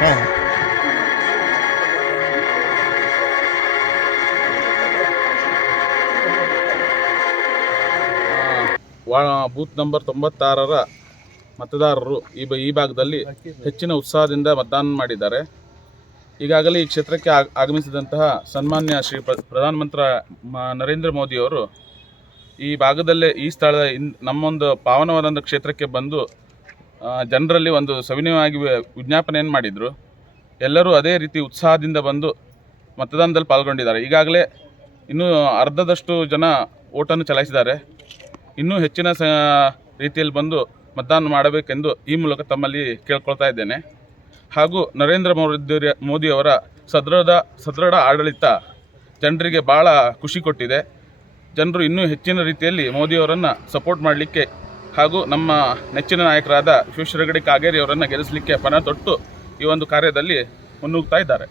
ಹಾಂ. Booth number ತೊಂಬತ್ತಾರರ ಮತದಾರರು ಈ ಬ ಈ ಭಾಗದಲ್ಲಿ ಹೆಚ್ಚಿನ ಉತ್ಸಾಹದಿಂದ ಮತದಾನ ಮಾಡಿದ್ದಾರೆ. ಈಗಾಗಲೇ ಈ ಕ್ಷೇತ್ರಕ್ಕೆ ಆಗ್- ಆಗಮಿಸಿದಂತಹ ಸನ್ಮಾನ್ಯ ಶ್ರೀ ಪ್ರಧಾನಮಂತ್ರಿ ನರೇಂದ್ರ ಮೋದಿಯವರು ಈ ಭಾಗದಲ್ಲೇ ಈ ಸ್ಥಳ ನಮ್ಮೊಂದು ಪಾವನವಾದ ಕ್ಷೇತ್ರಕ್ಕೆ ಬಂದು ಜನರಲ್ಲಿ ಒಂದು ಸವಿನಯವಾಗಿ ವಿಜ್ಞಾಪನೆಯನ್ನು ಮಾಡಿದರು. ಎಲ್ಲರೂ ಅದೇ ರೀತಿ ಉತ್ಸಾಹದಿಂದ ಬಂದು ಮತದಾನದಲ್ಲಿ ಪಾಲ್ಗೊಂಡಿದ್ದಾರೆ. ಈಗಾಗಲೇ ಇನ್ನೂ ಅರ್ಧದಷ್ಟು ಜನ ಓಟನ್ನು ಚಲಾಯಿಸಿದ್ದಾರೆ. ಇನ್ನೂ ಹೆಚ್ಚಿನ ಸ, ರೀತಿಯಲ್ಲಿ ಬಂದು ಮತದಾನ ಮಾಡಬೇಕೆಂದು ಈ ಮೂಲಕ ತಮ್ಮಲ್ಲಿ ಕೇಳ್ಕೊಳ್ತಾ ಇದ್ದೇನೆ. ಹಾಗೂ ನರೇಂದ್ರ ಮೋದಿ ಮೋದಿಯವರ ಸದೃಢ ಸದೃಢ ಆಡಳಿತ ಜನರಿಗೆ ಭಾಳ ಖುಷಿ ಕೊಟ್ಟಿದೆ. ಜನರು ಇನ್ನೂ ಹೆಚ್ಚಿನ ರೀತಿಯಲ್ಲಿ ಮೋದಿಯವರನ್ನು ಸಪೋರ್ಟ್ ಮಾಡಲಿಕ್ಕೆ ಹಾಗೂ ನಮ್ಮ ನೆಚ್ಚಿನ ನಾಯಕರಾದ ಶಿವಶಿರಗಡಿ ಕಾಗೇರಿ ಅವರನ್ನು ಗೆಲ್ಲಿಸಲಿಕ್ಕೆ ಪಣ ತೊಟ್ಟು ಈ ಒಂದು ಕಾರ್ಯದಲ್ಲಿ ಮುನ್ನುಗ್ತಾ ಇದ್ದಾರೆ.